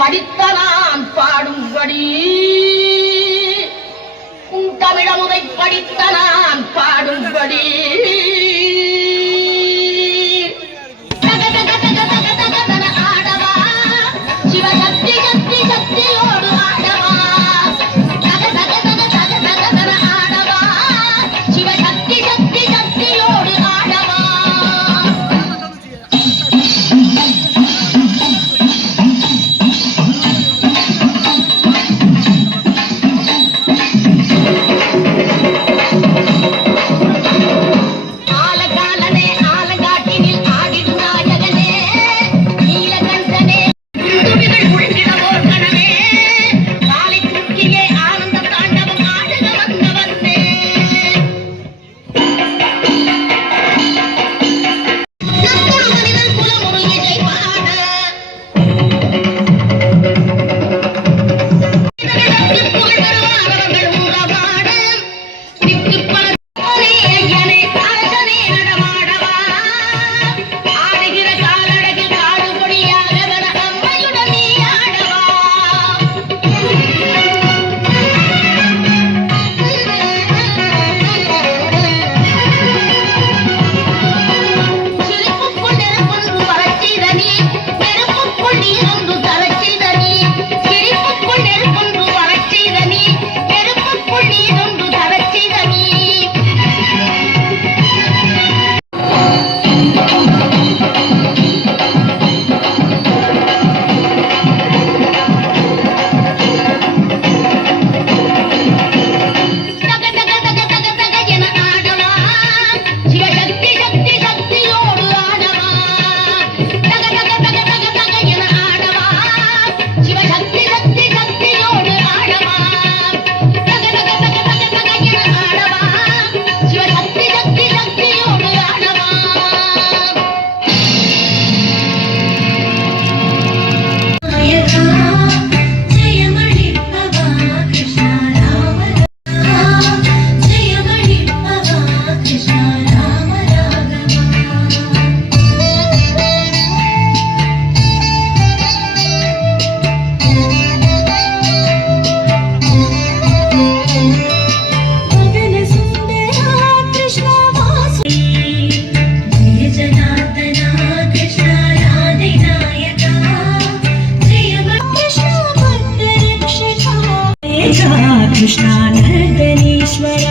படித்த நான் பாடும்படி. உன் தமிழமுதை படித்த நான் பாடும்படி. कृष्णानन्दनीश्वर।